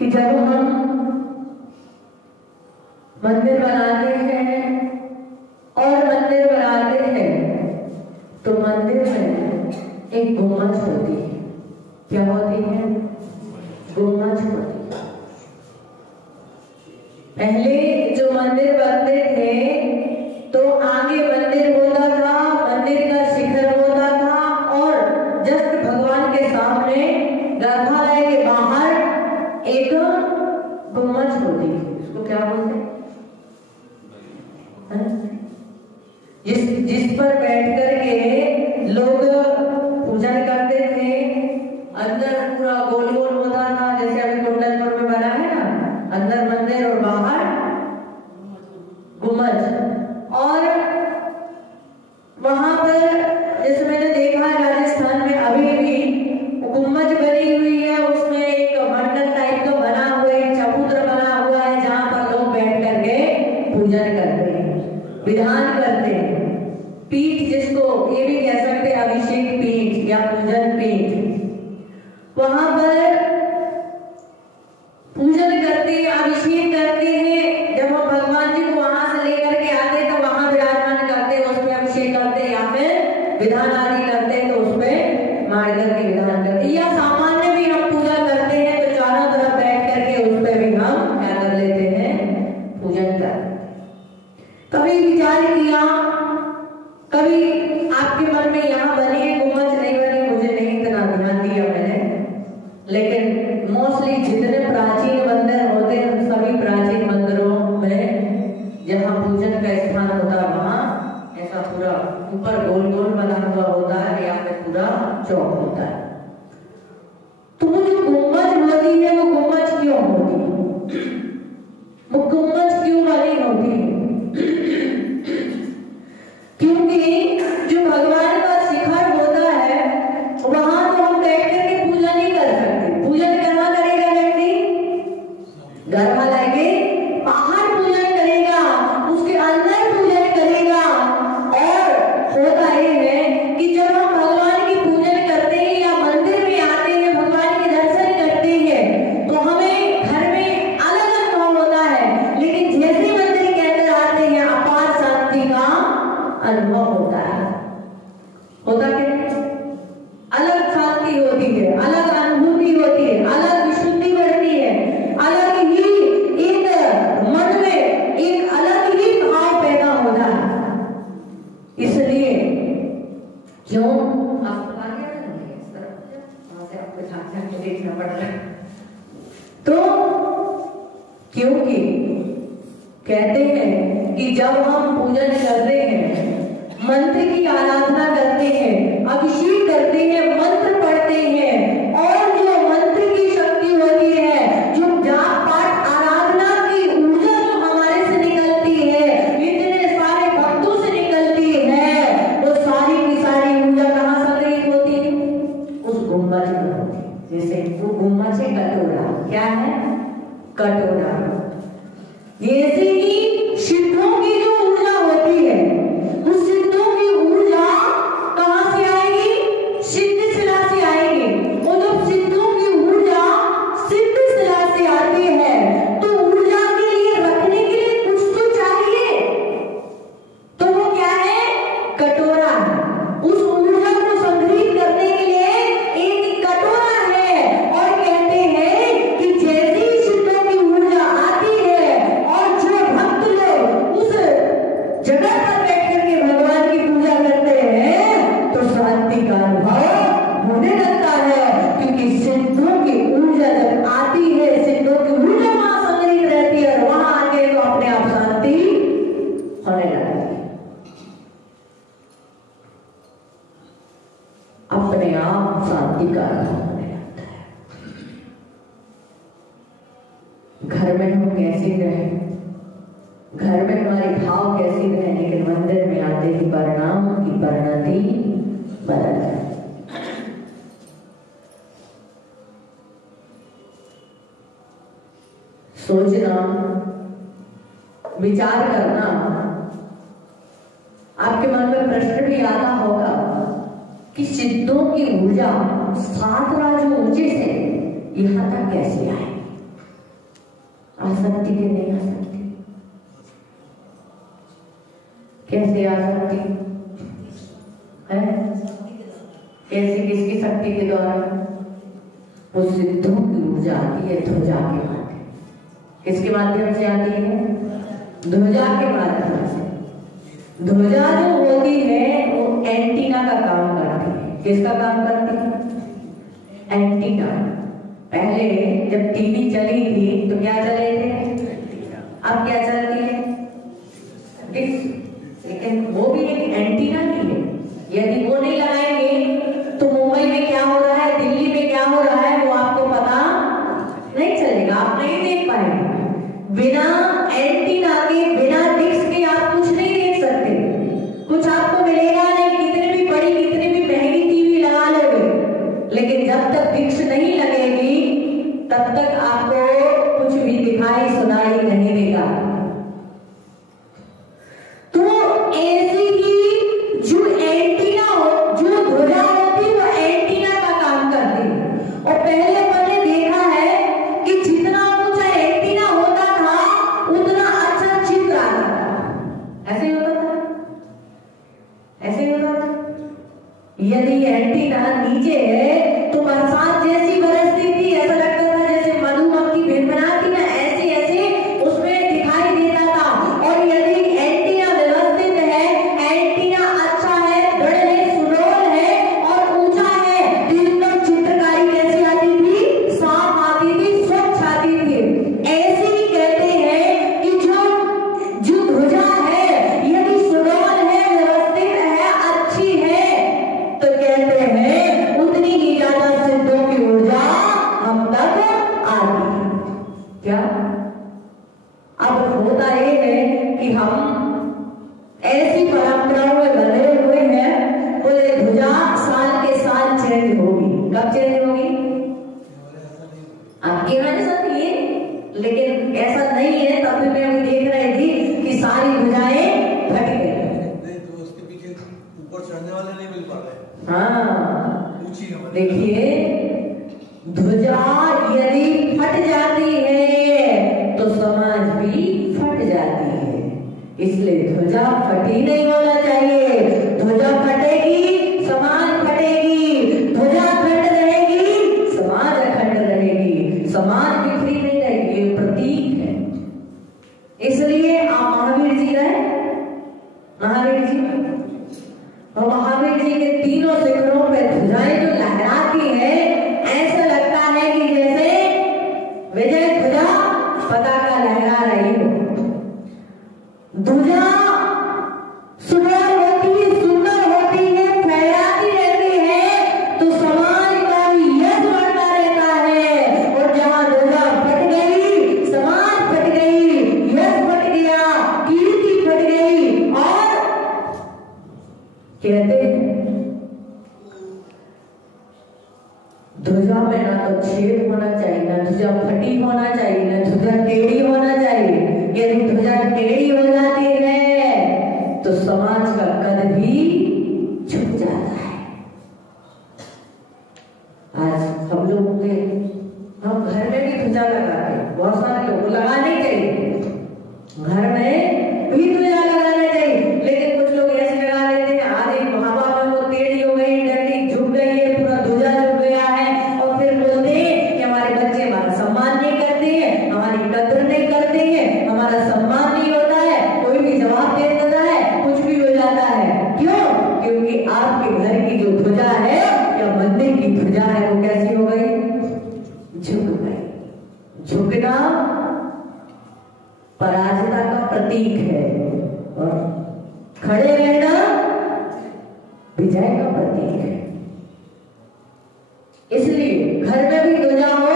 कि जब हम मंदिर बनाते हैं और मंदिर बनाते हैं तो मंदिर में एक गुम्बद होती है। क्या होती है? गुम्बद होती है। पहले जो मंदिर बनते थे तो आगे मंदिर होता था, मंदिर का शिखर होता था और जस्ट भगवान के सामने गर्भालय के बाहर एक गुम्बद होती थी। उसको क्या बोलते हैं? जिस पर बैठ करके लोग पूजन करते थे। अंदर पूरा गोल गोल होता था, जैसे अभी कुंडलपुर में बना है ना, अंदर मंदिर और बाहर गुम्बद। और वहां पर जैसे मैंने देखा है राजस्थान में अभी भी गुम्बद बनी हुई है, उसमें एक मंडल टाइप का बना हुआ है, चबूतरा बना हुआ है जहां पर लोग बैठ करके पूजन करते हैं, विधान करते हैं। पीठ जिसको ये भी कह सकते हैं, अभिषेक पीठ या पूजन पीठ, वहां पर पूजन करते हैं, अभिषेक करते हैं। जब हम भगवान जी को वहां से लेकर के आते हैं तो वहां विराजमान करते हैं, उसमें अभिषेक करते हैं या फिर विधान आदि करते हैं तो उसमें मार करके विधान करते हैं, या सामान्य भी हम पूजा करते हैं तो चारों तरफ बैठ करके उस पर भी हम क्या कर लेते हैं? पूजन कर। कभी विचार किया, कभी आपके मन में यहाँ बनी है गुम्बद नहीं बनी, मुझे नहीं इतना ध्यान दिया मैंने, लेकिन मोस्टली जितने प्राचीन मंदिर होते हैं सभी प्राचीन मंदिरों में जहाँ पूजन का स्थान होता है वहाँ ऐसा पूरा ऊपर गोल गोल बना हुआ होता है या फिर पूरा चौक होता है। तो वो जो गुम्बद होती है वो गुम्बद क्यों होती है? वो गुम्बद क्यों बनी होती है? क्योंकि जो भगवान का शिखर होता है वहां तो हम बैठ करके पूजा नहीं कर सकते। पूजन कहाँ करेगा व्यक्ति? गर्भालय के बाहर पूजन करेगा, उसके अंदर पूजन करेगा। और होता ये है कि जब हम भगवान की पूजन करते हैं या मंदिर में आते हैं, भगवान के दर्शन करते हैं तो हमें घर में अलग अनुभव होता है, लेकिन जैसे मंदिर के अंदर आते हैं अपार शांति का अनुभव होता है। होता क्या? अलग शांति होती है, अलग अनुभूति होती है, अलग विशुद्धि बढ़ती है, अलग ही एक मन में एक अलग ही भाव पैदा होता है। इसलिए जो आपको देखना पड़ रहा है तो क्योंकि कहते हैं कि जब हम पूजन करते हैं, मंत्र की आराधना करते हैं, अभिषेक करते हैं, मंत्र पढ़ते हैं और जो मंत्र की शक्ति होती है, जो जाप पाठ आराधना की ऊर्जा जो हमारे से निकलती है, इतने सारे भक्तों से निकलती है, वो सारी की सारी ऊर्जा कहाँ संग्रहित होती है? उस गुम्बद में होती है। जैसे वो गुम्बद से कटोरा, क्या है? कटोरा। ऐसे ही सिद्धों की जो ऊर्जा होती है, उस सिद्धों की ऊर्जा कहां से आएगी? सिद्ध शिला से आएगी। और जब सिद्धों की ऊर्जा सिद्ध शिला से आती है तो ऊर्जा के लिए रखने के लिए कुछ तो चाहिए, तो वो क्या है? कटोरा। उस ऊर्जा को संग्रहित करने के लिए एक कटोरा है। और कहते हैं कि जैसे ही सिद्धों की ऊर्जा आती है और जो भक्त लोग उस जगह पर बैठ करके भगवान की पूजा करते हैं तो शांति का अनुभव होने लगता है, क्योंकि सिद्धों की ऊर्जा जब आती है, सिद्धों की ऊर्जा वहां संग्रहित रहती है और वहां आके तो अपने आप शांति होने लगती है, अपने आप शांति का अनुभव होने लगता है। घर में हम कैसे रहें, घर में हमारे भाव कैसे रहे, लेकिन मंदिर में आते ही परिणाम की परिणति बदल जाए। सोचना, विचार करना, आपके मन में प्रश्न भी आता होगा कि सिद्धों की ऊर्जा 7 राज ऊर्जा से यहां तक कैसे आए? सकती कि नहीं आ सकती? कैसे आ सकती है? कैसे, किसकी शक्ति के द्वारा? वो सिद्धों की ऊर्जा आती है ध्वजा के माध्यम। किसके माध्यम से आती है? ध्वजा के माध्यम से। ध्वजा जो होती है वो एंटीना का काम करती है। किसका काम करती है? एंटीना। पहले जब टीवी चली थी तो क्या चले थे? अब क्या चलती है? लेकिन वो भी एक एंटीना ही है। यदि वो नहीं लगाएंगे तो मुंबई में क्या हो रहा है, दिल्ली में क्या हो रहा है, वो आपको पता नहीं चलेगा, आप नहीं देख पाएंगे। बिना एंटीना के, बिना डिश के आप कुछ नहीं देख सकते। कुछ आपको मिलेगा नहीं, कितनी भी बड़ी, कितनी भी महंगी टीवी लगा लोगे, लेकिन जब तक डिश नहीं लगेगी तब तक आपको कुछ भी दिखाई सुनाई नहीं देगा। तो ऐसी ही जो एंटीना हो, जो ध्वजा होती है, वो एंटीना का काम करती है। और पहले मैंने देखा है कि जितना ऊंचा एंटीना होता था उतना अच्छा चित्र आता था। ऐसे ही होता था, ऐसे ही होता था। यदि एंटीना नीचे है तो बरसात जैसी बरसती थी, ऐसा लगता था जैसे मधुमक्खी भिनभिनाती ना, ऐसे ऐसे उसमें दिखाई देता था। और यदि एंटीना व्यवस्थित है, एंटीना अच्छा है, दृढ़ है, सुडौल है और ऊंचा है, तो एकदम चित्रकारी कैसी आती थी? साफ आती थी, स्वच्छ आती थी। ऐसे ही कहते हैं कि जो ध्वजा है यदि सुडौल है, व्यवस्थित है, अच्छी है, तो कहते हैं उतनी ही ज्यादा सिद्धों की ऊर्जा हम तक आती है। क्या? अब होता ये है कि हम ऐसी परंपराओं में बंधे हुए हैं, बोले ध्वजा साल के साल चेंज होगी। कब चेंज होगी? आपके यहाँ ऐसा नहीं है, लेकिन ऐसा नहीं है। तब भी मैं अभी देख रही थी कि सारी ध्वजाएं फट गई। तो उसके पीछे ऊपर चढ़ने वाले नहीं मिल पा रहे। हाँ, देखिए, ध्वजा यदि फट जाती है तो समाज भी फट जाती है। इसलिए ध्वजा फटी नहीं होना चाहिए। ध्वजा फटेगी, समाज फटेगी। ध्वजा अखंड रहेगी, समाज अखंड रहेगी। समाज बिखरी नहीं रहेगी। ये प्रतीक है। इसलिए आप महावीर जी रहे, महावीर जी, और महावीर जी के तीनों शिखरों पे ध्वजाएं जो लहराती है, ऐसा लगता है कि जैसे विजय ध्वजा पताका लहरा रही हो। ध्वजा सुंदर होती है, सुंदर होती है, फहराती रहती है तो समाज का भी यश बढ़ता रहता है। और जहां ध्वजा फट गई, समाज फट गई, यश फट गया, कीर्ति फट गई। और कहते हैं ध्वजा में ना तो छेद होना चाहिए, ना ध्वजा फटी होना चाहिए, ना ध्वजा टेढ़ी होना चाहिए। यदि ध्वजा टेढ़ी हो जाती है तो समाज का कद भी झुक जाता है। आज हम लोग हम घर में भी ध्वजा लगाते हैं, बहुत सारे लोग लगाने चाहिए, घर में भी ध्वजा लगाना चाहिए। लेकिन कुछ लोग ऐसे लगा लेते हैं, आधे हवा में वो टेढ़ी हो गई, डंडी झुक गई है, पूरा ध्वजा झुक गया है, और फिर बोलते हैं कि हमारे बच्चे हमारा सम्मान नहीं करते हैं, हमारी कदर नहीं करते हैं, हमारा सम्मान नहीं होता है, कोई भी जवाब दे देता है, कुछ भी हो जाता है। क्यों? क्योंकि आपके घर की जो ध्वजा है या मंदिर की ध्वजा है वो कैसी हो गई? झुक गई। झुकना पराजिता का प्रतीक है और खड़े रहना विजय का प्रतीक है। इसलिए घर में भी ध्वजा हो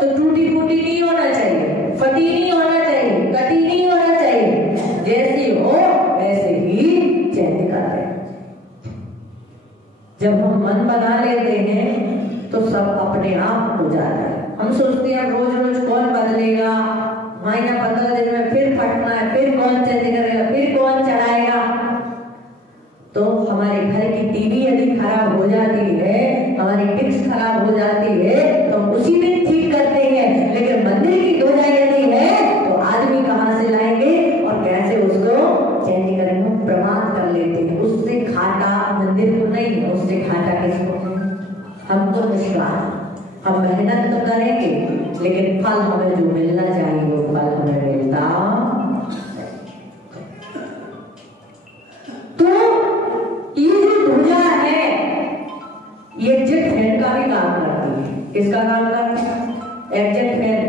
तो टूटी फूटी नहीं होना चाहिए, फटी नहीं होना चाहिए, कटी नहीं होना चाहिए। जैसी हो वैसे ही चेंज कर रहे। जब हम मन बना लेते हैं तो सब अपने आप हो जाता है। हम सोचते हैं रोज रोज कौन बदलेगा, महीना 15 दिन में फिर फटना है, फिर कौन चेंज करेगा, फिर कौन चढ़ाएगा। तो हमारे घर की टीवी यदि खराब हो जाती है, हमारी डिश खराब हो जाती है तो हम उसी दिन ठीक करते हैं। लेकिन मंदिर की ध्वजा यदि है हम मेहनत तो करेंगे लेकिन फल हमें जो मिलना चाहिए वो फल हमें मिलता। तो ये जो ध्वजा है ये एग्जिट फैन का भी काम करती है। किसका काम करती है? Exit fan.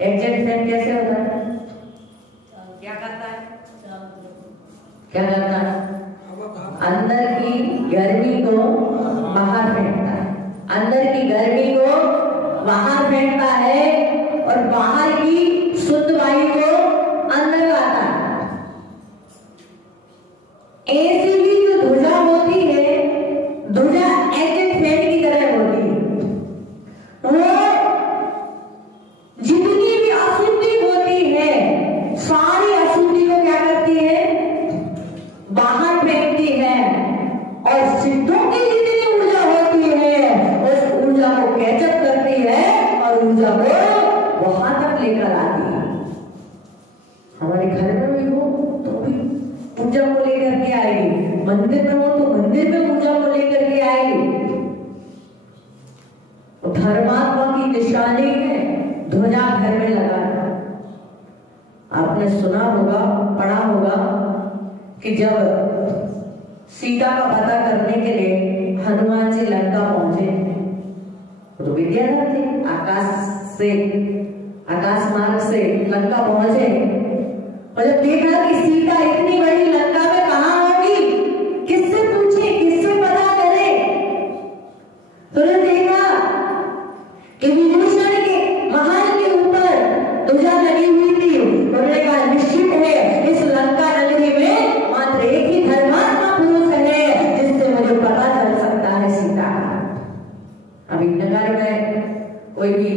एग्जिट फैन कैसे होता है? क्या करता है? क्या करता है? अंदर की गर्मी को बाहर फेंकता है। अंदर की गर्मी को बाहर फेंकता है और बाहर की शुद्ध वायु को अंदर लाता है। ऐसी भी जो ध्वजा होती है, ध्वजा एग्जिट फैन की तरह होती है। वो जितनी भी अशुद्धि होती है सारी अशुद्धि को क्या करती है? बाहर फेंकती है और सिद्धों की जितनी ऊर्जा होती है उस ऊर्जा को कैचअप करती है और ऊर्जा को वहां तक लेकर आती है। हमारे घर में भी हो तो भी ऊर्जा को लेकर के आएगी, मंदिर में हो तो मंदिर में ऊर्जा को लेकर के आएगी। तो धर्मात्मा की निशानी है ध्वजा घर में लगाना। आपने सुना होगा, पढ़ा होगा कि जब सीता का पता करने के लिए हनुमान जी लंका पहुंचे तो विद्याधर थे, आकाश मार्ग से लंका पहुंचे और जब देखा कि सीता इतनी बड़ी लंका में कहां होगी, किससे पूछे, किससे पता करे, तो देखा कि विभीषण के महल के ऊपर ध्वजा लगी हुई थी। उन्होंने कहा निश्चित है इस लंका नगरी में मात्र एक ही धर्मात्मा पुरुष है जिससे मुझे पता चल सकता है सीता का। अभी नगर में कोई भी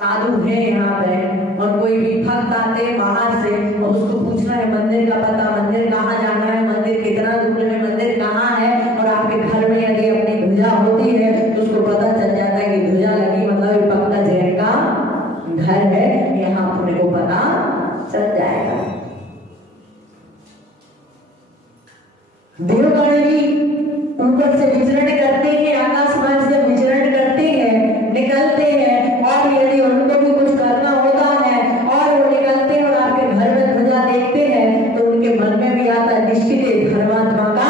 साधु है यहाँ पे और कोई भी भक्त आते हैं बाहर से और उसको पूछना है मंदिर का पता, मंदिर कहाँ जाना है, मंदिर कितना दूर है, मंदिर कहाँ है, और आपके घर में यदि अपनी ध्वजा होती है तो उसको पता चल जाता है कि ध्वजा लगी मतलब पक्का जैन का घर है, यहाँ अपने को पता चल जाएगा। देवगण भी ऊपर से विचरण करते हैं, आकाश मार्ग से विचरण करते हैं, निकलते हैं, और यदि उनको भी कुछ करना होता है और वो निकलते हैं और आपके घर में ध्वजा देखते हैं तो उनके मन में भी आता है निश्चित है धर्मात्मा का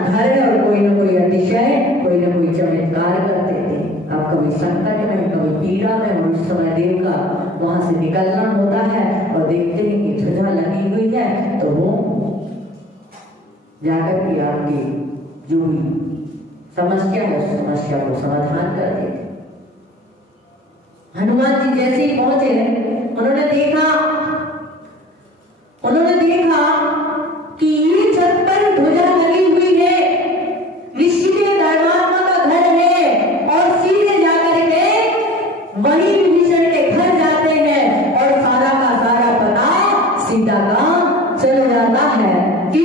घर है और कोई ना कोई अतिशय, कोई ना कोई चमत्कार करते थे। अब कभी संकट में, कभी पीड़ा में, और उस समय देव का वहां से निकलना होता है और देखते हैं कि ध्वजा लगी हुई है तो वो जाकर के आपकी जो भी समस्या है उस समस्या को समाधान कर देते। हनुमान जी जैसे ही पहुंचे उन्होंने देखा कि ये छत पर ध्वजा लगी हुई है, निश्चित धर्मात्मा का घर है, और सीधे जाकर के वही विभीषण के घर जाते हैं और सारा का सारा पता सीता का चल जाता है कि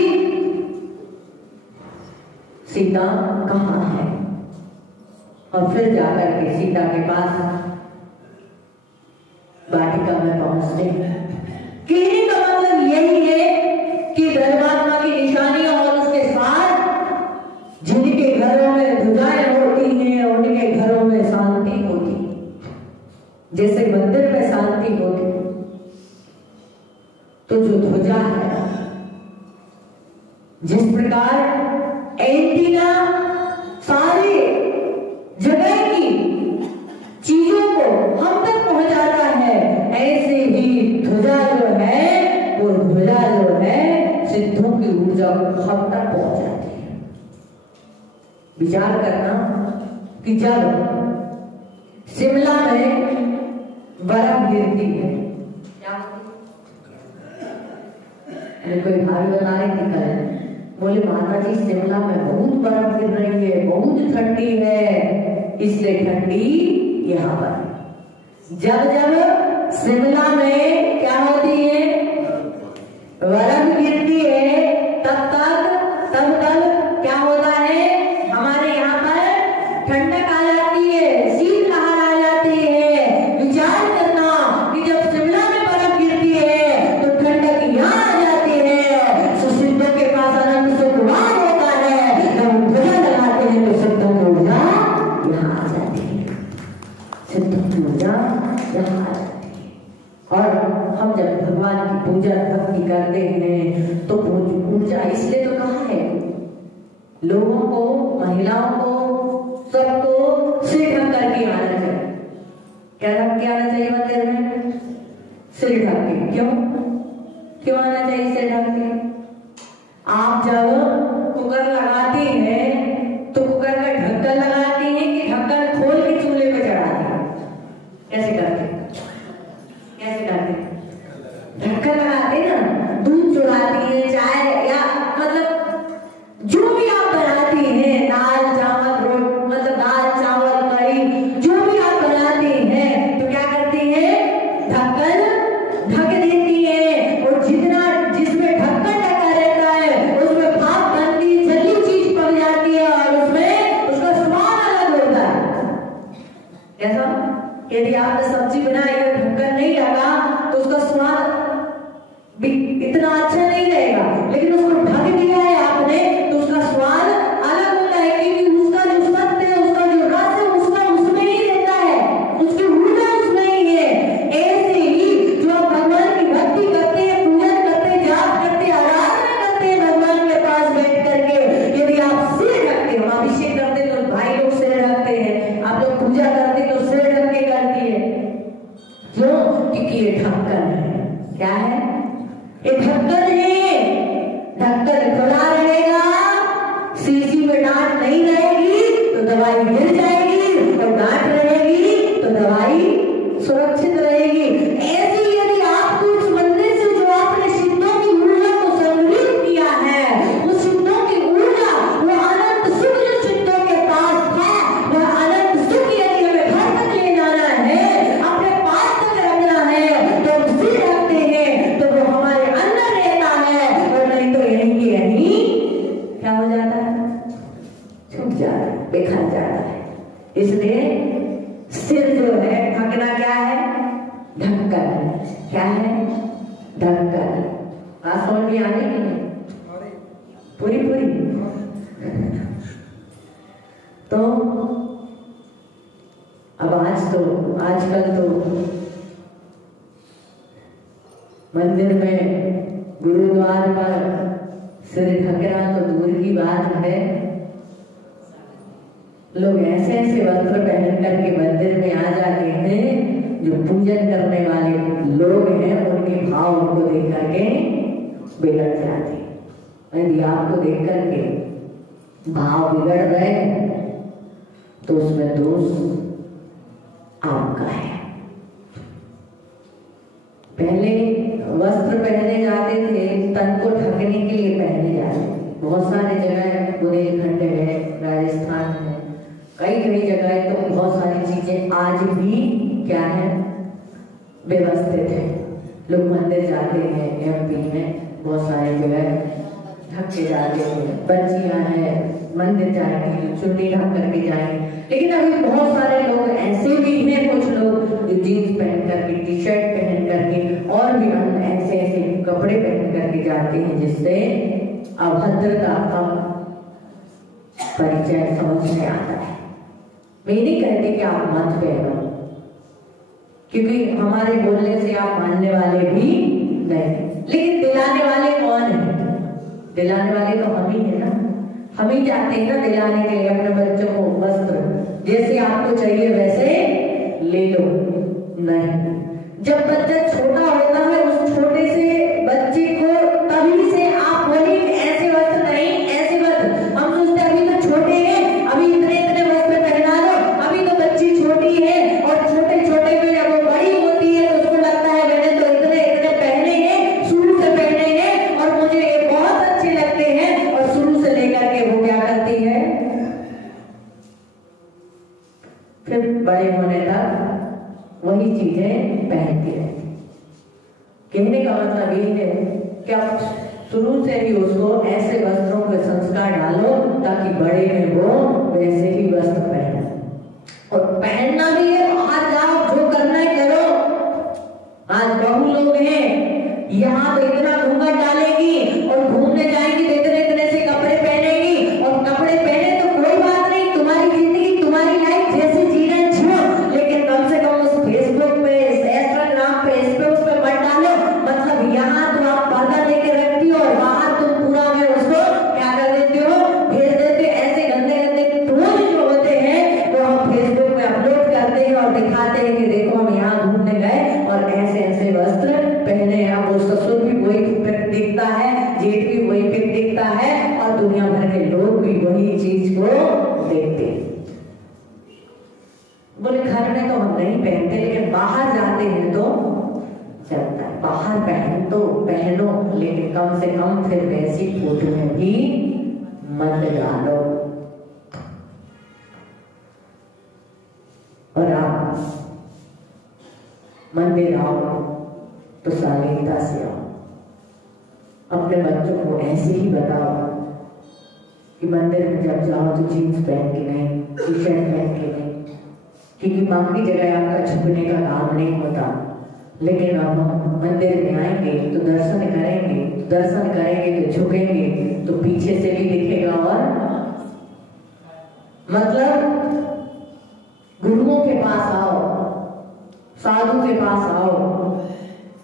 सीता कहाँ है। और फिर जाकर के सीता के पास वाटिका में पहुंचते हैं। कहने का मतलब यही है कि धर्मात्मा की निशानियां और उसके साथ जिनके घरों में ध्वजाएं होती हैं उनके घरों में शांति होती है। जैसे मंदिर में शांति होती तो जो ध्वजा है, जिस प्रकार एंटीना सारे जगह की चीजों को हम तक पहुंचाता है, ऐसे ही ध्वजा जो है वो ध्वजा जो है सिद्धों की ऊर्जा को हम तक पहुंचाती है। विचार करना कि जब शिमला में बर्फ गिरती है, क्या कोई भाई बना रही थी कल, बोले माता जी शिमला में बहुत बर्फ गिर रही है, बहुत ठंडी है, इसलिए ठंडी यहाँ पर। जब जब शिमला में क्या होती है, बर्फ गिरती है, तब क्या होता है, हमारे यहाँ पर ठंडक आ जाती है, शीतलहर आ जाती है। विचार करना कि जब शिमला में बर्फ गिरती है तो ठंडक यहाँ आ जाती है, तो सिद्धों के पास आनंद सुखवान होता है। जब ध्वजा लगाते हैं तो सिद्धों की ऊर्जा यहाँ आ जाती है। ऊर्जा यहाँ आ जाती है। और हम जब भगवान की पूजा भक्ति करते हैं तो ऊर्जा, इसलिए तो कहा है लोगों को, महिलाओं को, सबको सिर ढक करके आना चाहिए। क्या ढक के आना चाहिए मंदिर में? सिर ढक के। क्यों आना चाहिए सिर ढक के? आप जब कुकर लगाती हैं तो कुकर का ढक्कन लगाती हैं कि ढक्कन खोल के चूल्हे पे चढ़ाती हैं? कैसे करते? ढक्कन लगाते ना, दूध चढ़ाती है, चाय या मतलब जो भी आप बनाती हैं, दाल चावल रोटी, मतलब दाल चावल कढ़ी जो भी आप बनाती हैं, तो क्या करती है? ढक्कन ढक देती है। और जिसमें ढक्कन ढका रहता है उसमें भाप बनती, जली चीज पक जाती है और उसमें उसका स्वाद अलग होता है। कैसा? यदि आपने सब्जी बनाई और ढक्कन नहीं लगा तो उसका स्वाद भी इतना अच्छा नहीं रहेगा, लेकिन उसको ढक दिया है आपने तो उसका स्वाद अलग होता है, क्योंकि उसका जो सत्य है, उसका जो रस है, उसका उसमें ही रहता है, उसकी ऊर्जा उसमें ही है। ऐसे ही जो आप भगवान की भक्ति करते हैं, पूजन करते हैं, जाप करते हैं, आराधना करते हैं भगवान के पास बैठ करके, यदि आप सिर रखते हो, अभिषेक करते हैं तो भाई लोग सिर रखते हैं, आप लोग पूजा करते हैं तो सिर ढक के करती है। क्यों? क्योंकि ये ढक्कन है। क्या है? ये ढक्कन है। ढक्कन खुला रहेगा, शीशी में डांट नहीं रहेगी तो दवाई गिर जाएगी, और डांट रहेगी तो दवाई सुरक्षित रहेगी। ऐसे ही यदि आपको उस मंदिर से जो आपने सिद्धों की ऊर्जा को संग्रहित किया है, उस सिद्धों की ऊर्जा, वो अनंत सुख जो सिद्धों के पास है, वह अनंत सुख यदि हमें घर तक ले जाना है, अपने पास तक रखना है, तो हम सिर रखते हैं तो वो हमारे अंदर रहता है, और नहीं तो यहीं के यहीं क्या हो जाता है? छूट जाता है, बिखर जाता है। इसलिए सिर जो है ढकना क्या है? ढक्कन। क्या है? ढक्कन। बात समझ में आ रही कि नहीं? पूरी तो अब आजकल तो मंदिर में, गुरुद्वार पर सिर ढकना तो दूर की बात है, लोग ऐसे ऐसे वस्त्र पहन करके मंदिर में आ जाते हैं, जो पूजन करने वाले लोग हैं उनके भाव उनको देख करके बिगड़ जाते हैं। यदि आपको देख करके भाव बिगड़ रहे तो उसमें दोष आपका है। पहले वस्त्र पहने जाते थे, तन को ढकने के लिए पहने जाते थे। बहुत सारी जगह, बुंदेलखंड है, राजस्थान है, कई जगह तो बहुत सारी चीजें आज भी क्या है? व्यवस्थित है। लोग मंदिर जाते हैं, एमपी में बहुत सारी जगह ढक के जाते हैं, बच्चियां हैं मंदिर जाएंगे चुन्नी ढक करके जाएंगे। लेकिन अभी बहुत सारे लोग ऐसे भी हैं, कुछ लोग जो जीन्स पहन करके, टी शर्ट पहन करके और भी ऐसे ऐसे कपड़े पहन करके जाते हैं, जिससे अभद्रता का परिचय समझ में आता है। मैं नहीं कहती कि आप मत पहनो, क्योंकि हमारे बोलने से आप मानने वाले भी नहीं, लेकिन दिलाने वाले कौन है? दिलाने वाले तो हम ही है ना। हम ही चाहते हैं ना दिलाने के लिए अपने बच्चों को वस्त्र, जैसे आपको चाहिए वैसे ले लो। नहीं, जब बच्चा छोटा होता है उस छोटे से बच्चे को तभी से आप बोलिए ऐसे वस्त्र नहीं, ऐसे वस्त्र। हम सोचते अभी तो छोटे हैं, अभी इतने इतने वस्त्र पहना लो, अभी तो बच्ची छोटी है, और छोटे छोटे में जब वो बड़ी होती है तो उसको लगता है मैंने तो इतने इतने पहने हैं, शुरू से पहने हैं और मुझे ये बहुत अच्छे लगते हैं, और शुरू से लेकर के वो क्या करती है, फिर बड़े होने तक वही चीजें पहनती रहती। कहने का मतलब ये है कि आप शुरू से ही उसको ऐसे वस्त्रों के संस्कार डालो ताकि बड़े में वो वैसे ही वस्त्र पहने। और पहनना भी है, बाहर जाओ, जो करना है करो। आज बहु लोग हैं, यहाँ तो इतना घूंघट डालेगी और घूमने जाएंगी तो इतने इतने से कपड़े पहनेगी, और कपड़े पहने तो कोई बात नहीं, तुम्हारी जिंदगी तुम्हारी लाइफ जैसे जीना जियो, लेकिन कम से कम उस दिखाते हैं कि देखो हम यहाँ घूमने गए और ऐसे ऐसे वस्त्र पहने हैं। अब वो ससुर भी वही पिक दिखता है, जेठ भी वही पिक दिखता है और दुनिया भर के लोग भी वही चीज को देखते हैं। बोले घर में तो हम नहीं पहनते, लेकिन बाहर जाते हैं तो चलता है। बाहर पहनो, लेकिन कम से कम फिर वैसी फोटो में भी मत डालो। और आप मंदिर आओ तो शालीनता से आओ। अपने बच्चों को ऐसे ही बताओ कि मंदिर में जब जाओ तो जीन्स पहन के नहीं, टी शर्ट पहन के नहीं, क्योंकि बाकी जगह आपका झुकने का काम नहीं होता। लेकिन अब हम मंदिर में आएंगे तो दर्शन करेंगे तो झुकेंगे तो पीछे से भी दिखेगा। और मतलब गुरुओं के पास आओ, साधु के पास आओ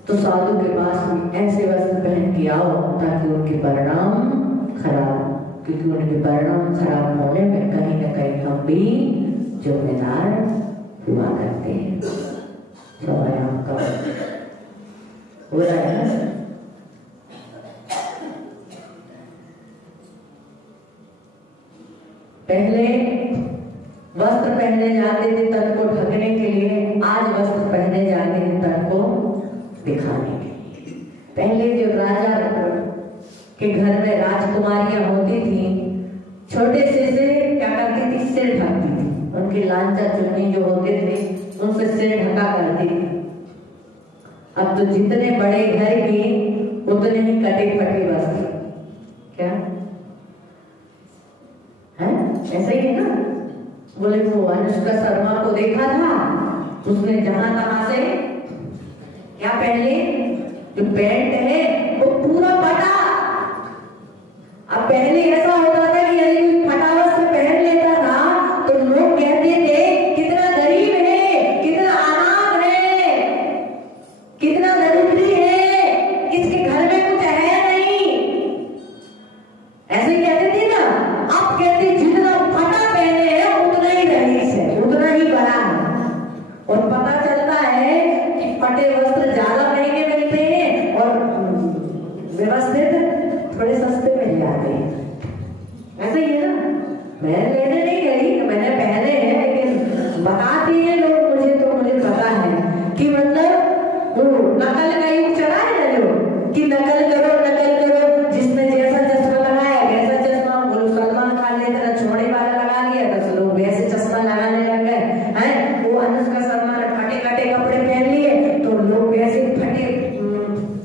तो साधु के पास भी ऐसे वस्त्र पहन के आओ ताकि उनके परिणाम खराब, क्योंकि उनके परिणाम खराब होने में कहीं ना कहीं हम भी जिम्मेदार हुआ करते हैं। समय आपका हो रहा है ना। पहले वस्त्र पहने जाते थे तन को ढकने के लिए, आज वस्त्र पहने जाते हैं तन को दिखाने के लिए। पहले जो राजा के घर में राजकुमारियां होती थी, छोटे से क्या करती थी, सिर ढकती थी। उनकी लांचा चुन्नी जो होते थे उनसे सिर ढका करती थी। अब तो जितने बड़े घर की उतने ही कटे फटे वस्त्र। क्या है? ऐसा ही है ना। बोले वो अनुष्का शर्मा को देखा था, उसने जहां तहां से क्या पहन ली, जो पैंट है वो पूरा फटा। अब पहले ऐसा होता था कि यदि कोई फटा वस्त्र पहन लेता था तो लोग कहते थे कितना गरीब है, कितना अनाथ है, कितना दरिद्री है, इसके घर में कुछ है नहीं, ऐसे कहते थे ना। अब कहते जितना फटा पहने हैं उतना ही रईस है, उतना ही बड़ा है। और पता चलता है कि फटे वस्त्र ज्यादा महंगे मिलते हैं और व्यवस्थित थोड़े सस्ते मिल जाते हैं। ऐसा ही है ना। मैं लेने नहीं गई, मैंने पहने हैं, लेकिन बताते हैं लोग मुझे, तो मुझे पता है कि मतलब वो नकल का युग चला है ना, जो कि नकल करो, जिसने जैसा चश्मा लगाया वैसा चश्मा, वो सलमान खान ने तरह छोड़े वाला लगा लिया, 10 लोग वैसे चश्मा लगाने लग गए हैं। वो अनुष्का शर्मा ने फटे कटे कपड़े पहन लिए तो लोग वैसे फटे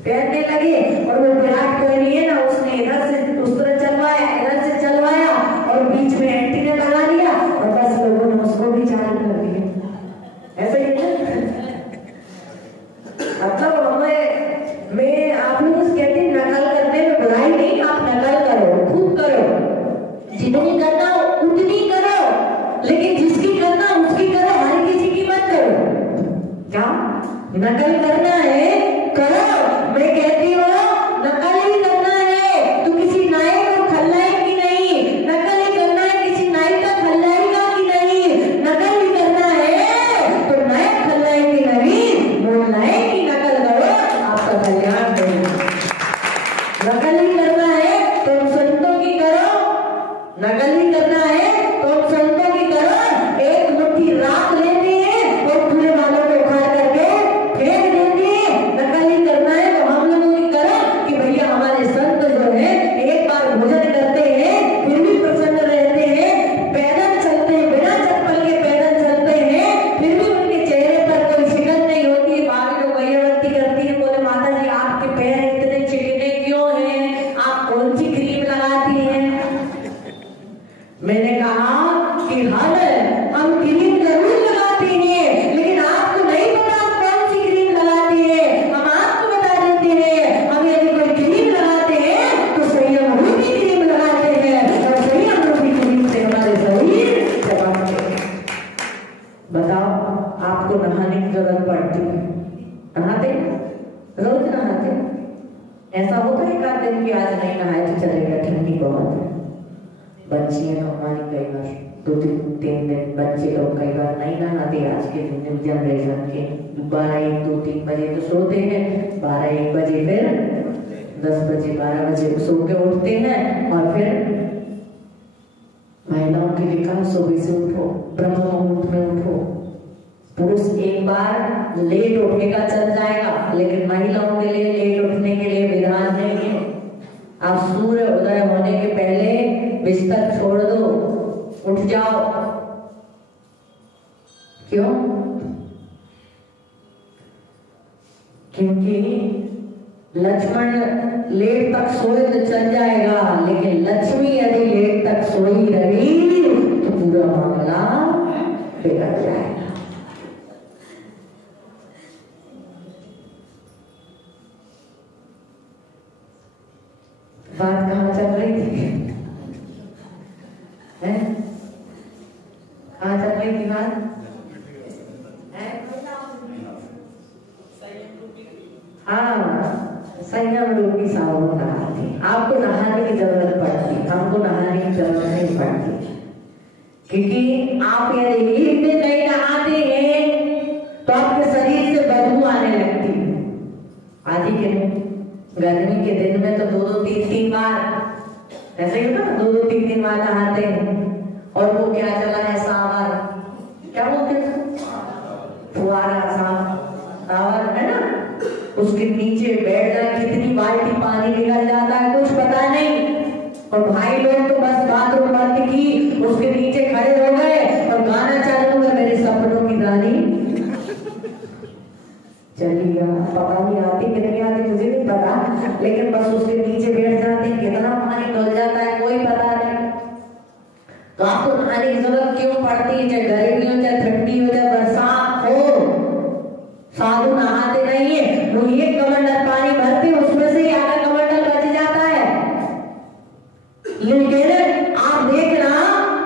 पहनने लगे। और वो विराट कोहली है ना, उसने इधर से उस तरह चलवाया, इधर से चलवाया और बीच में एंटीना लगा लिया और बस लोगों ने उसको भी चालू कर दिया। ऐसा ही है। मतलब मैं आप लोग कहते हैं नकल करने में बुराई नहीं, आप नकल करो, खूब करो, जितनी करना हो उतनी करो, लेकिन जिसकी करना उसकी करो, हर किसी की मत करो। क्या नकल करना है करो, मैं कहती हूँ नकल ही करना है तो किसी नायक और खलनायक की नहीं, नकल ही करना है किसी नायक का खलनायक का की नहीं, नकल ही करना है तो नायक खलनायक की नहीं, वो नायक की नकल करो, आपका कल्याण करो। नकल ही करना है तो संतों की करो, नकल ही करना है तो संतों की करो। एक मुट्ठी राख लेते हैं और पूरे वालों को उखाड़ करके फेंक देते हैं। नकल ही करना है तो हम लोगों की करो कि भैया हमारे संत जो है एक बार भोजन करते हैं फिर भी प्रसन्न रहते हैं, पैदल चलते हैं, बिना चप्पल के पैदल चलते हैं, फिर भी उनके चेहरे पर कोई शिकन नहीं होती है। बाकी लोग भैयावती करती है, बोले माता जी आपके पैर इतने चिकने क्यों हैं, आप कौन सी क्रीम लगाती हैं। मैंने कहा कि हम क्रीम जरूर लगाते हैं, लेकिन आपको नहीं पता आप कौन सी क्रीम लगाते हैं, हम आपको बता देते हैं। हम यदि कोई क्रीम लगाते हैं तो संयम रूपी क्रीम लगाते हैं और संयम रूपी क्रीम से हमारे शरीर चमकते हैं। बताओ आपको नहाने की जरूरत पड़ती है, नहाते रोज नहाते? ऐसा होता है एक आध दिन की आज नहीं नहाए तो चलेगा, ठंडी बहुत है, बच्चियां हमारी कई बार 2-3 दिन बच्चे लोग कई बार नहीं नहाते। आज के जनरेशन के 12-1-2-3 बजे तो सोते हैं, 12-1 बजे फिर 10 बजे 12 बजे सो के उठते हैं। और फिर महिलाओं के लिए कहा सुबह से उठो, ब्रह्म मुहूर्त में उठो। पुरुष एक बार लेट उठेगा चल जाएगा, लेकिन महिलाओं के लिए लेट उठने के लिए विधान नहीं है। आप सूर्य उदय होने के पहले बिस्तर छोड़ दो, उठ जाओ। क्यों? क्योंकि लक्ष्मण लेट तक सोए तो चल जाएगा, लेकिन लक्ष्मी यदि लेट तक सोई रही तो पूरा मामला बिगड़ जाएगा। बात कहाँ चल रही थी? कहाँ चल रही थी बात? हाँ, संयम रूपी साबुन नहाते। आपको नहाने की जरूरत पड़ती, हमको नहाने की जरूरत नहीं पड़ती, क्योंकि आप यदि एक दिन नहीं नहाते हैं तो आपके शरीर से बदबू आने लगती है। आदि के गर्मी के दिन में तो 2-2, 3-3 बार ऐसे ही ना 2-2, 3-3 बार नहाते हैं। और वो क्या चला है सावर, क्या बोलते हैं, फुवारा सावर है ना, उसके नीचे बैठ जाए कितनी बाल्टी पानी निकल जाता है कुछ पता नहीं। और भाई लोग तो बस बाथरूम बंद की, उसके नीचे खड़े हो गए और गाना चालू हुआ, मेरे सपनों की रानी चली गया। पता नहीं आती कि नहीं आती मुझे नहीं पता, लेकिन बस उसके नीचे बैठ जाते, कितना पानी डुल जाता है कोई पता नहीं। तो आपको नहाने की जरूरत क्यों पड़ती है? चाहे गर्मी हो, चाहे ठंडी हो, चाहे बरसात हो, साधु नहाते नहीं है। वो एक कमंडल पानी भरते, उसमें से ही आधा कमंडल बच जाता है। लेकिन आप देखना,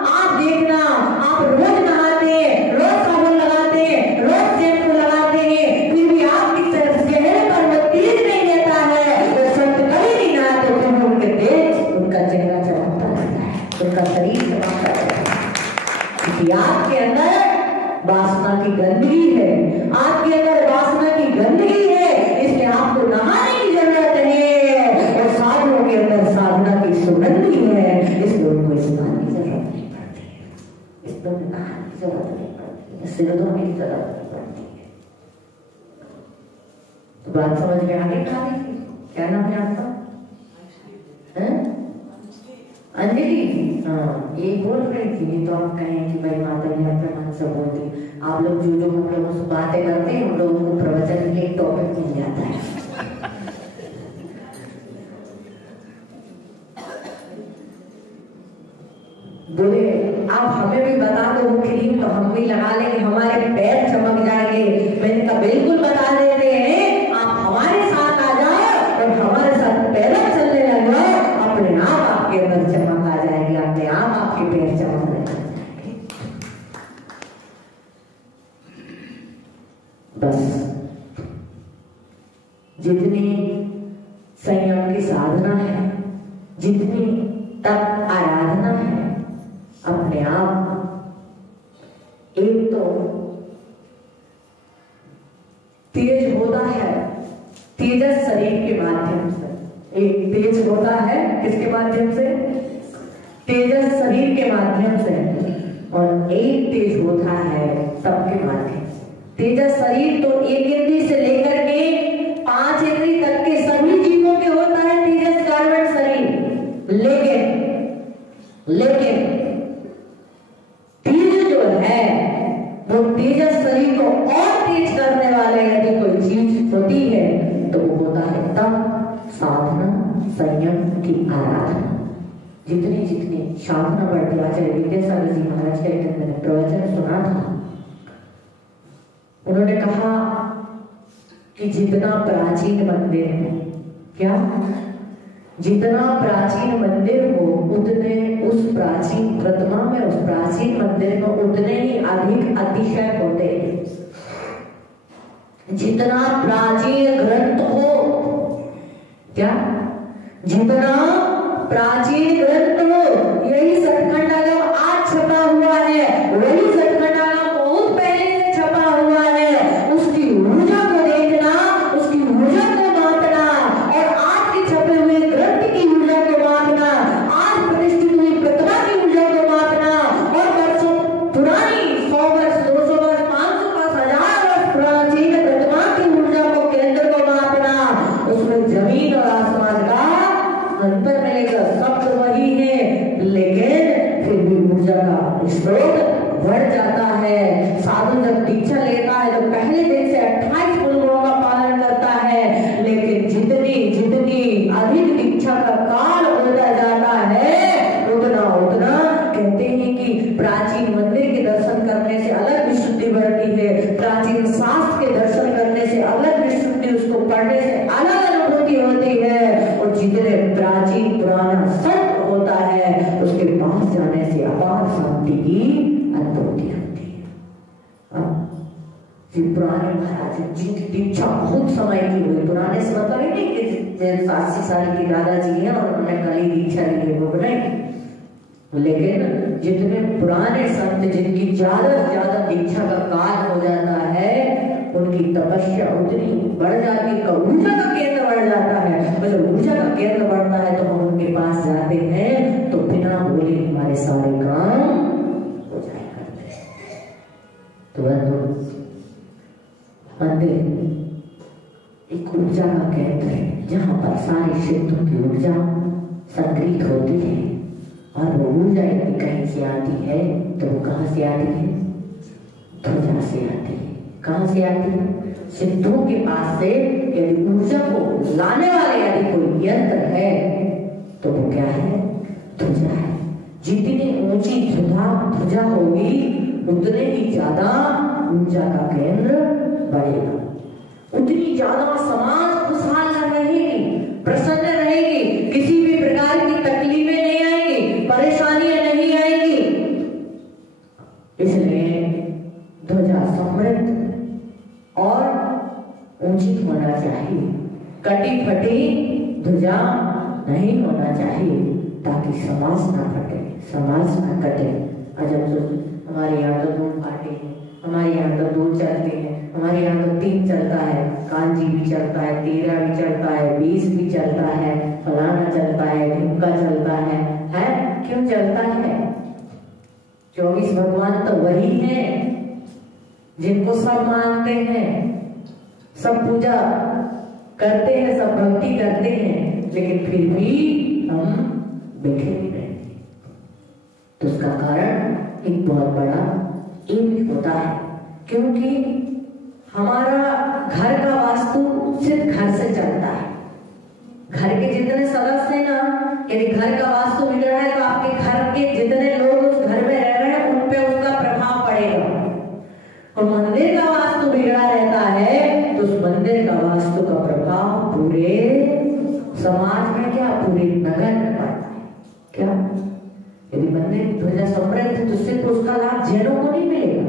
आप रोज नहाते हैं, रोज साबुन लगाते हैं, रोज शैम्पू लगाते हैं, फिर भी आपकी चेहरे पर वो तेज नहीं रहता है। वो संत कभी नहीं नहाते, फिर उनके तेज, उनका चेहरा चमकता रहता है, उनका शरीर चमकता रहता है, क्योंकि आपके अंदर वासना की गंदगी है, आपके अंदर वासना की गंदगी है, इसलिए आपको नहाने की जरूरत है। और साधुओं के अंदर साधना की सुगंधी है, इसलिए उनको स्नान की जरूरत नहीं पड़ती है, इसलिए नहाने की जरूरत नहीं पड़ती है, सिर धोने की जरूरत नहीं पड़ती है। तो बात समझ में आगे खा रही, क्या नाम है आपका? अंजलि। हाँ, ये बोल रही थी। ये तो आप कहें कि भाई माता जी अपने मन से बोलती, आप लोग जो हम लोगों से बातें करते हैं, हम लोगों को प्रवचन के टॉपिक मिल जाता है। बोले आप हमें भी बता दो क्रीम, तो हम भी लगा लेंगे, हमारे पैर चमक जाएंगे। मैंने कहा बिल्कुल बता देते हैं, आप हमारे साथ आ जाओ और हमारे साथ पैदल चलने लग जाओ, अपने आप आपके अंदर चमक आ जाएगी, अपने आप आपके पैर चमकने लग जाएंगे। बस जितनी संयम की साधना है, जितनी तप आराधना है, अपने आप एक तो तेज होता है, तेजस शरीर के माध्यम से। एक तेज होता है किसके माध्यम से? तेजस शरीर के माध्यम से। और एक तेज होता है तप के माध्यम से। तेजस शरीर तो 1 इंद्री से लेकर के 5 इंद्री तक के सभी जीवों के होता है तेजस गार्मेंट शरीर। लेकिन तेज जो है वो तेजस शरीर को और तेज करने वाले यदि कोई चीज होती है तो वो होता है तप, साधना, संयम की आराधना। जितनी जितनी साधना बढ़ती, आचार्य विद्यासागर जी महाराज का एक मैंने प्रवचन सुना था, उन्होंने कहा कि जितना प्राचीन मंदिर है, क्या जितना प्राचीन मंदिर हो उतने उस प्राचीन प्रतिमा में, उस प्राचीन मंदिर में उतने ही अधिक अतिशय होते हैं। जितना प्राचीन ग्रंथ हो, क्या जितना प्राचीन ग्रंथ हो, यही सतखंड अगर आज छपा हुआ स्रोत बढ़ जाता है। साधु जब दीक्षा लेता है तो पहले दिन से 28 गुणों का पालन करता है, लेकिन जितनी अधिक दीक्षा का काल होता जाता है उतना कहते हैं कि प्राचीन मंदिर के दर्शन करने से अलग विशुद्धि बढ़ती है, प्राचीन शास्त्र के दर्शन करने से अलग विशुद्धि, उसको पढ़ने से अलग अनुभूति होती है। और जितने प्राचीन पुराना सत्य होता है उसके पास जाने से अपार शांति की अनुभूति होती है। पुराने महाराज जिनकी दीक्षा बहुत समय की हुई, पुराने से मतलब नहीं कि 80 साल के दादाजी हैं और उन्होंने कल ही दीक्षा ली, वो नहीं, लेकिन जितने पुराने संत जिनकी ज्यादा से ज्यादा दीक्षा का काल हो जाता है उनकी तपस्या उतनी बढ़ जाती है, ऊर्जा का केंद्र बढ़ जाता है। मतलब ऊर्जा का केंद्र बढ़ता है तो हम उनके पास जाते हैं तो बिना बोले हमारे सारे काम हो जाया करते हैं। तो मंदिर एक ऊर्जा का केंद्र है जहाँ पर सारी सिद्धों की ऊर्जा संग्रहित होती है, और वो ऊर्जा यदि कहीं से आती है तो वो कहाँ से आती है? ध्वजा से आती है। कहाँ से आती है? सिद्धों के पास से यदि ऊर्जा को लाने वाले यदि कोई यंत्र है तो वो क्या है? ध्वजा है। जितनी ऊंची ध्वजा होगी उतने ही ज्यादा ऊर्जा का केंद्र बढ़ेगा, उतनी ज्यादा समाज खुशहाल रहेगी, प्रसन्न रहेगी, किसी भी प्रकार की तकलीफें नहीं आएंगी, परेशानियां नहीं आएंगी। इसलिए ध्वजा समृद्ध और ऊंची होना चाहिए, कटी फटी ध्वजा नहीं होना चाहिए ताकि समाज ना फटे, समाज ना कटे। अजब हमारे यहाँ तो 2 पार्टी है, हमारे यहाँ तो 2 चलते हैं, हमारे यहाँ तो 3 चलता है, कांजी भी चलता है, 13 भी चलता है, 20 भी चलता है, फलाना चलता है, ढिमका चलता है? क्यों चलता है? 24 भगवान तो वही है जिनको सब मानते हैं, सब पूजा करते हैं, सब भक्ति करते हैं, लेकिन फिर भी हम बैठे नहीं रहते। तो उसका कारण एक बहुत बड़ा ये भी होता है क्योंकि हमारा घर का वास्तु सिर्फ घर से चलता है। घर के जितने सदस्य हैं ना, यदि घर का वास्तु बिगड़ा है तो आपके घर के जितने लोग उस घर में रह रहे हैं उन पे उसका प्रभाव पड़ेगा। और मंदिर का वास्तु बिगड़ा रहता है तो उस मंदिर का वास्तु का प्रभाव पूरे समाज में, क्या पूरे नगर में पड़ता है। क्या यदि मंदिर की ध्वजा समृद्ध है तो सिर्फ उसका लाभ जैनों को नहीं मिलेगा,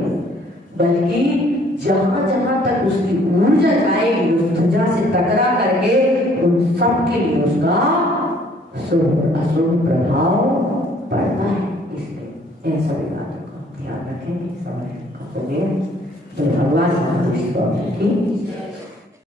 बल्कि जहां जहां तक उसकी ऊर्जा जाएगी उस ध्वजा से टकरा करके उन सब के लिए उसका शुभ अशुभ प्रभाव पड़ता है। इसलिए इन सभी बातों का ध्यान रखेंगे, समझ तो भगवान की